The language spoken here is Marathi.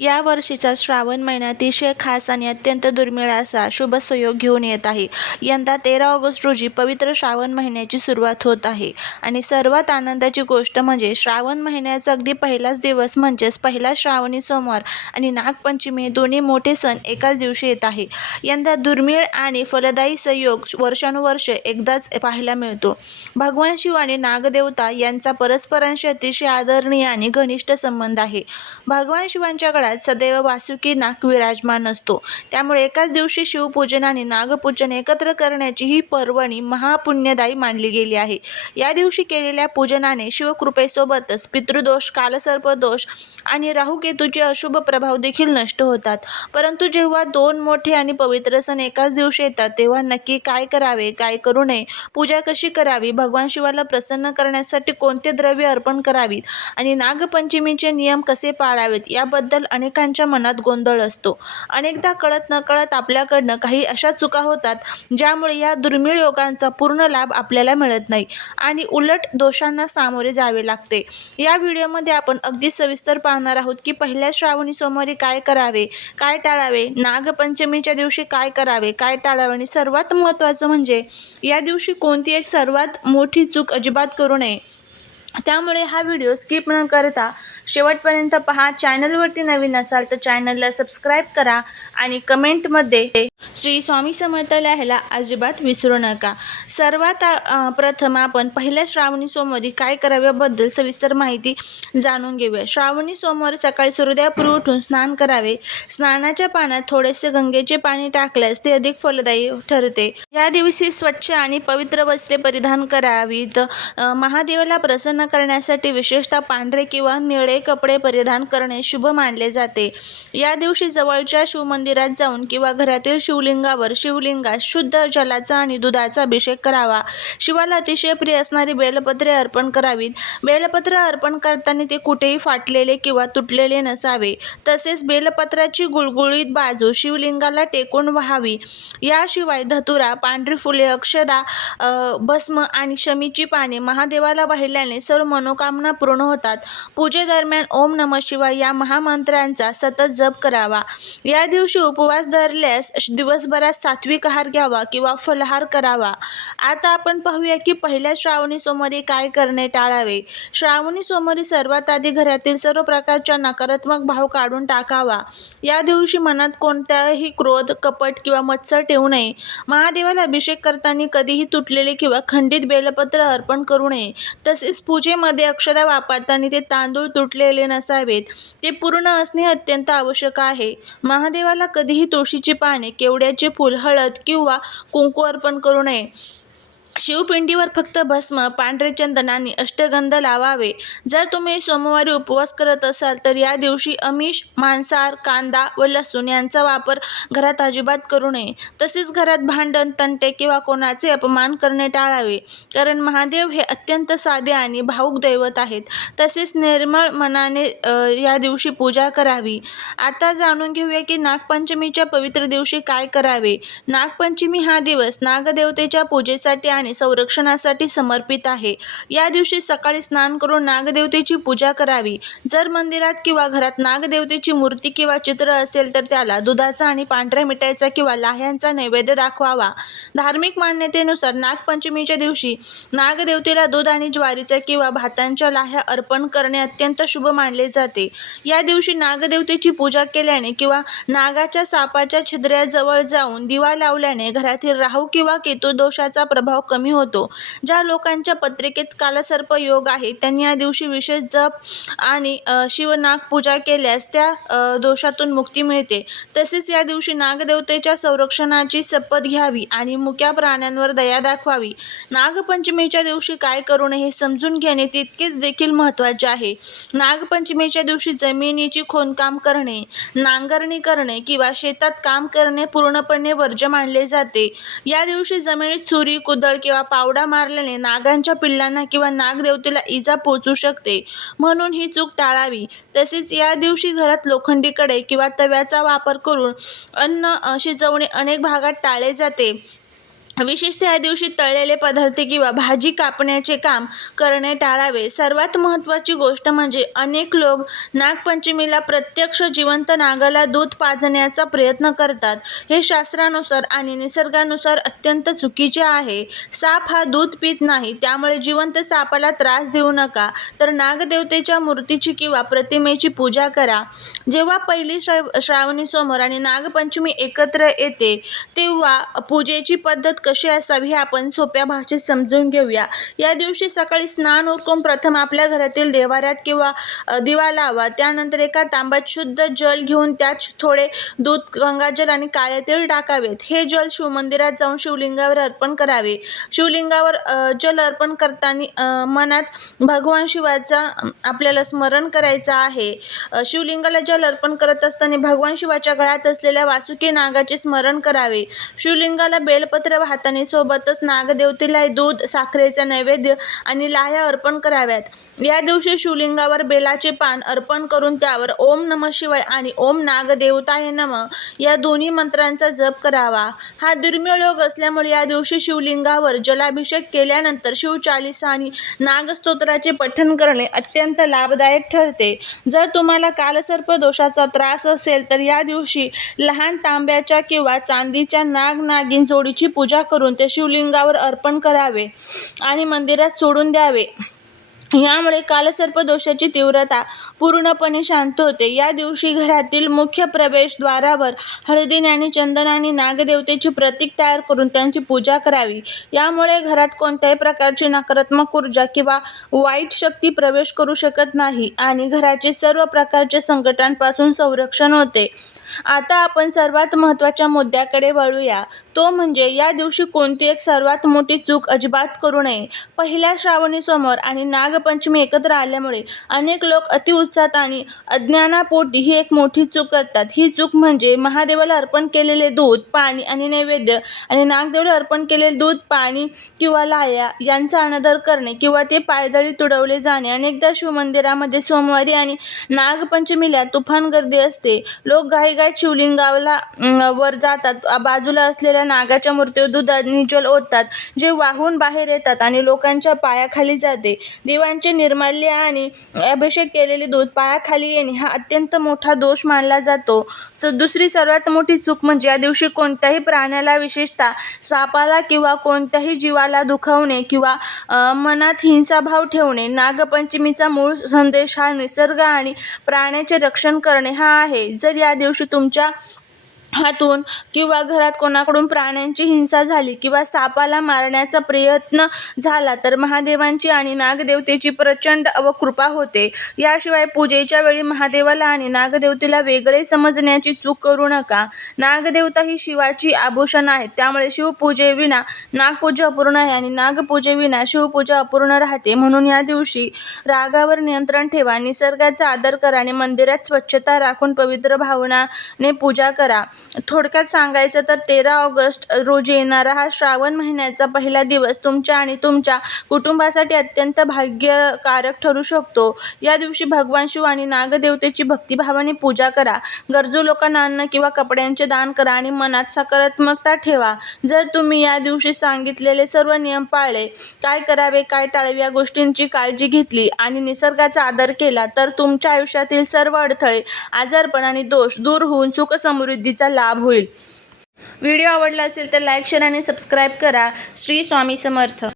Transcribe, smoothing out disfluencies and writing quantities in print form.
या वर्षीचा श्रावण महिना अतिशय खास आणि अत्यंत दुर्मिळ असा शुभ संयोग घेऊन येत आहे. यंदा 13 ऑगस्ट रोजी पवित्र श्रावण महिन्याची सुरुवात होत आहे आणि सर्वात आनंदाची गोष्ट म्हणजे श्रावण महिन्याचा अगदी पहिलाच दिवस म्हणजेच पहिला श्रावणी सोमवार आणि नागपंचमी हे दोन्ही मोठे सण एकाच दिवशी येत आहे. यंदा दुर्मिळ आणि फलदायी संयोग वर्षानुवर्ष एकदाच पाहायला मिळतो. भगवान शिव आणि नागदेवता यांचा परस्परांशी अतिशय आदरणीय आणि घनिष्ठ संबंध आहे. भगवान शिवांच्या गळ्यात सदैव वासुकी नाग विराजमान असतो. त्यामुळे एकाच दिवशी शिवपूजन आणि नागपूजन एकत्र करण्याची ही पर्वणी महापुण्यदायी मानली गेली आहे. या दिवशी केलेल्या पूजनाने शिवकृपेसोबतच पितृदोष, कालसर्पदोष आणि राहुकेतूचे अशुभ प्रभाव देखील नष्ट होतात. परंतु जेव्हा दोन मोठे आणि पवित्र सण एकाच दिवशी येतात तेव्हा नक्की काय करावे, काय करू नये, पूजा कशी करावी, भगवान शिवाला प्रसन्न करण्यासाठी कोणते द्रव्य अर्पण करावीत आणि नागपंचमीचे नियम कसे पाळावेत याबद्दल अनेकांच्या मनात गोंधळ असतो. अनेकदा कळत नकळत आपल्याकडनं काही अशा चुका होतात ज्यामुळे या दुर्मिळ योगांचा पूर्ण लाभ आपल्याला मिळत नाही आणि उलट दोषांना सामोरे जावे लागते. या व्हिडिओमध्ये आपण अगदी सविस्तर पाहणार आहोत की पहिल्या श्रावणी सोमवारी काय करावे, काय टाळावे, नागपंचमीच्या दिवशी काय करावे, काय टाळावे आणि सर्वात महत्त्वाचं म्हणजे या दिवशी कोणती एक सर्वात मोठी चूक अजिबात करू नये. त्यामुळे हा व्हिडिओ स्किप न करता शेवटपर्यंत पहा. चॅनलवरती नवीन असाल तर चॅनलला सबस्क्राईब करा आणि कमेंटमध्ये श्री स्वामी समर्थ लिहायला अजिबात विसरू नका. सर्वात प्रथम आपण पहिल्या श्रावणी सोमवारी काय कराव्याबद्दल सविस्तर माहिती जाणून घेऊया. श्रावणी सोमवारी सकाळी सूर्योदयापूर्वी उठून स्नान करावे. स्नानाच्या पाण्यात थोडेसे गंगेचे पाणी टाकल्यास ते अधिक फलदायी ठरते. या दिवशी स्वच्छ आणि पवित्र वस्त्रे परिधान करावीत. महादेवाला प्रसन्न करण्यासाठी विशेषतः पांढरे किंवा निळे कपडे परिधान करणे शुभ मानले जाते. या दिवशी जवळच्या शिवमंदिरात जाऊन किंवा घरातील शिवलिंगावर शिवलिंगास शुद्ध जलाचा आणि दुधाचा अभिषेक करावा. शिवाला अतिशय प्रिय असणारी बेलपत्रे अर्पण करावीत. बेलपत्र अर्पण करताना ते कुठेही फाटलेले किंवा तुटलेले नसावे. तसेच बेलपत्राची गुळगुळीत बाजू शिवलिंगाला टेकून व्हावी. याशिवाय धतुरा, पांढरी फुले, अक्षदा, भस्म आणि शमीची पाने महादेवाला वाहिल्याने सर्व मनोकामना पूर्ण होतात. पूजेदरम्यान ओम नमः शिवाय या महामंत्रांचा सतत जप करावा. या दिवशी उपवास धरल्यास दिवसभरात सात्विक आहार घ्यावा किंवा फलाहार करावा. आता आपण पाहूया की पहिल्या श्रावणी सोमवारी काय करणे टाळावे. श्रावणी सोमवारी सर्वात आधी घरातील सर्व प्रकारच्या नकारात्मक भाव काढून टाकावा. या दिवशी मनात कोणताही क्रोध, कपट किंवा मत्सर ठेवू नये. महादेवाला अभिषेक करताना कधीही तुटलेले किंवा खंडित बेलपत्र अर्पण करू नये. तसेच पूजेमध्ये अक्षता वापरताना ते तांदूळ तुटलेले नसावेत. ते पूर्ण असणे अत्यंत आवश्यक आहे. महादेवाला कधीही तुळशीची पाने, केवड्याचे फूल, हळद किंवा कुंकू अर्पण करू नये. शिवपिंडीवर फक्त भस्म, पांढरे चंदन आणि अष्टगंध लावावे. जर तुम्ही सोमवारी उपवास करत असाल तर या दिवशी आमिष, मांसाहार, कांदा व लसूण यांचा वापर घरात अजिबात करू नये. तसेच घरात भांडण, तंटे किंवा कोणाचे अपमान करणे टाळावे. कारण महादेव हे अत्यंत साधे आणि भावुक दैवत आहेत. तसेच निर्मळ मनाने या दिवशी पूजा करावी. आता जाणून घेऊया की नागपंचमीच्या पवित्र दिवशी काय करावे. नागपंचमी हा दिवस नागदेवतेच्या पूजेसाठी आणि संरक्षणासाठी समर्पित आहे. या दिवशी सकाळी स्नान करून नागदेवतेची पूजा करावी. जर मंदिरात किंवा घरात नागदेवतेची मूर्ती किंवा चित्र असेल तर त्याला दुधाचा आणि पांढऱ्या मिठाईचा किंवा लाह्यांचा नैवेद्य दाखवावा. धार्मिक मान्यतेनुसार नागपंचमीच्या दिवशी नागदेवतेला दूध आणि ज्वारीचा किंवा भातांच्या लाह्या अर्पण करणे अत्यंत शुभ मानले जाते. या दिवशी नागदेवतेची पूजा केल्याने किंवा नागाच्या सापाच्या छिद्राजवळ जाऊन दिवा लावल्याने घरातील राहू किंवा केतू दोषाचा प्रभाव कमी होतो. ज्या लोकांच्या पत्रिकेत कालसर्प योग आहे त्यांनी या दिवशी विशेष जप आणि शिवनाग पूजा केल्यास त्या दोषातून मुक्ती मिळते. तसेच या दिवशी नागदेवतेच्या संरक्षणाची शपथ घ्यावी आणि मुक्या प्राण्यांवर दया दाखवावी. नागपंचमीच्या दिवशी काय करू नये हे समजून घेणे तितकेच देखील महत्त्वाचे आहे. नागपंचमीच्या दिवशी जमिनीची खोदकाम करणे, नांगरणी करणे किंवा शेतात काम करणे पूर्णपणे वर्ज्य मानले जाते. या दिवशी जमिनीत सुरी, कुदळ किंवा पावडा मारल्याने नागांच्या पिल्लांना किंवा नागदेवतेला इजा पोहोचू शकते. म्हणून ही चूक टाळावी. तसेच या दिवशी घरात लोखंडी कढई किंवा तव्याचा वापर करून अन्न शिजवणे अनेक भागात टाळले जाते. विशेषतः या दिवशी तळलेले पदार्थ किंवा भाजी कापण्याचे काम करणे टाळावे. सर्वात महत्त्वाची गोष्ट म्हणजे अनेक लोक नागपंचमीला प्रत्यक्ष जिवंत नागाला दूध पाजण्याचा प्रयत्न करतात. हे शास्त्रानुसार आणि निसर्गानुसार अत्यंत चुकीचे आहे. साप हा दूध पित नाही, त्यामुळे जिवंत सापाला त्रास देऊ नका, तर नागदेवतेच्या मूर्तीची किंवा प्रतिमेची पूजा करा. जेव्हा पहिली श्रावणी सोमवार आणि नागपंचमी एकत्र येते तेव्हा पूजेची पद्धत कशी असावी हे आपण सोप्या भाषेत समजून घेऊया. या दिवशी सकाळी स्नान उरकून प्रथम आपल्या घरातील देव्हाऱ्यात किंवा दिवा लावा. त्यानंतर एका तांब्यात शुद्ध जल घेऊन त्यात थोडे दूध, गंगाजल आणि काळे तेल टाकावेत. हे जल शिवमंदिरात जाऊन शिवलिंगावर अर्पण करावे. शिवलिंगावर जल अर्पण करताना मनात भगवान शिवाचा आपल्याला स्मरण करायचं आहे. शिवलिंगाला जल अर्पण करत असताना भगवान शिवाच्या गळ्यात असलेल्या वासुकी नागाचे स्मरण करावे. शिवलिंगाला बेलपत्र वाहताना सोबतच नागदेवतेला दूध, साखरेचा नैवेद्य आणि लाह्या अर्पण कराव्यात. या दिवशी शिवलिंगावर बेलाचे पान अर्पण करून त्यावर ओम नमः शिवाय आणि ओम नागदेवताय नमः या दोन्ही मंत्रांचा जप करावा. हा दुर्मिळ योग असल्यामुळे या दिवशी शिवलिंगावर जलाभिषेक केल्यानंतर शिवचालीसा आणि नागस्तोत्राचे पठण करणे अत्यंत लाभदायक ठरते. जर तुम्हाला कालसर्प दोषाचा त्रास असेल तर या दिवशी लहान तांब्याच्या किंवा चांदीच्या नाग-नागिन जोडीची पूजा करून ते शिवलिंगावर अर्पण करावे आणि मंदिरात सोडून द्यावे. यामुळे कालसर्प दोषाची तीव्रता पूर्णपणे शांत होते. या दिवशी घरातील मुख्य प्रवेशद्वारावर हळदीने आणि चंदनाने नागदेवतेची प्रतीक तयार करून त्यांची पूजा करावी. यामुळे घरात कोणत्याही प्रकारची नकारात्मक ऊर्जा किंवा वाईट शक्ती प्रवेश करू शकत नाही आणि घराचे सर्व प्रकारच्या संकटांपासून संरक्षण होते. आता आपण सर्वात महत्त्वाच्या मुद्द्याकडे वळूया, तो म्हणजे या दिवशी कोणती एक सर्वात मोठी चूक अजिबात करू नये. पहिल्या श्रावणी सोमवार आणि नागपंचमी एकत्र आल्यामुळे अनेक लोक अतिउत्साहात आणि अज्ञानापोटी ही एक मोठी चूक करतात. ही चूक म्हणजे महादेवाला अर्पण केलेले दूध, पाणी आणि नैवेद्य आणि नागदेवाला अर्पण केलेले दूध, पाणी किंवा लाह्या यांचा अनादर करणे किंवा ते पायदळी तुडवले जाणे. अनेकदा शिवमंदिरामध्ये सोमवारी आणि नागपंचमीला तुफान गर्दी असते. लोक घाईघाईत शिवलिंगाला वर जातात, बाजूला असलेल्या नागाच्या मूर्तीवर दूध आणि जल ओततात, जे वाहून बाहेर येतात आणि लोकांच्या पायाखाली जाते. देवांचे निर्माल्य आणि अभिषेक केलेले दूध पायाखाली येणे हा अत्यंत मोठा दोष मानला जातो. दुसरी सर्वात मोठी चूक म्हणजे या दिवशी कोणत्याही प्राण्याला, विशेषतः सापाला किंवा कोणत्याही जीवाला दुखावणे किंवा मनात हिंसाभाव ठेवणे. नागपंचमीचा मूळ संदेश हा निसर्ग आणि प्राण्याचे रक्षण करणे हा आहे. जर या दिवशी तुमच्या हातून किंवा घरात कोणाकडून प्राण्यांची हिंसा झाली किंवा सापाला मारण्याचा प्रयत्न झाला तर महादेवांची आणि नागदेवतेची प्रचंड अवकृपा होते. याशिवाय पूजेच्या वेळी महादेवाला आणि नागदेवतेला वेगळे समजण्याची चूक करू नका. नागदेवता ही शिवाची आभूषण आहेत, त्यामुळे शिवपूजेविना नागपूजा अपूर्ण आहे आणि नागपूजेविना शिवपूजा अपूर्ण राहते. म्हणून या दिवशी रागावर नियंत्रण ठेवा, निसर्गाचा आदर करा आणि मंदिरात स्वच्छता राखून पवित्र भावनाने पूजा करा. थोडक्यात सांगायचं तर 13 ऑगस्ट रोजी येणारा हा श्रावण महिन्याचा पहिला दिवस तुमच्या आणि तुमच्या कुटुंबासाठी अत्यंत भाग्यकारक ठरू शकतो. या दिवशी भगवान शिव आणि नागदेवतेची भक्तिभावाने पूजा करा. गरजू लोकांना अन्न किंवा कपड्यांचे दान करा आणि मनात सकारात्मकता ठेवा. जर तुम्ही या दिवशी सांगितलेले सर्व नियम पाळले, काय करावे काय टाळावे या गोष्टींची काळजी घेतली आणि निसर्गाचा आदर केला तर तुमच्या आयुष्यातील सर्व अडथळे, आजारपण आणि दोष दूर होऊन सुखसमृद्धीचा लाभ होईल. व्हिडिओ आवडला असेल तर लाईक, शेअर आणि सबस्क्राईब करा. श्री स्वामी समर्थ.